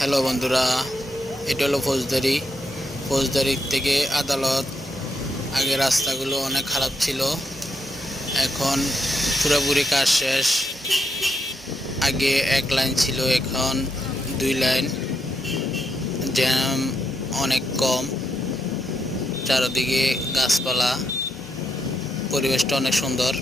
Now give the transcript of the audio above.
Hello বন্ধুরা, এটা হলো ফৌজদারি থেকে আদালত। আগে রাস্তাগুলো অনেক খারাপ ছিল, এখন পুরোপুরি কাজ শেষ। আগে এক লাইন ছিল, এখন 2 লাইন। জ্যাম অনেক কম, চারদিকে গাছপালা, পরিবেশটা অনেক সুন্দর।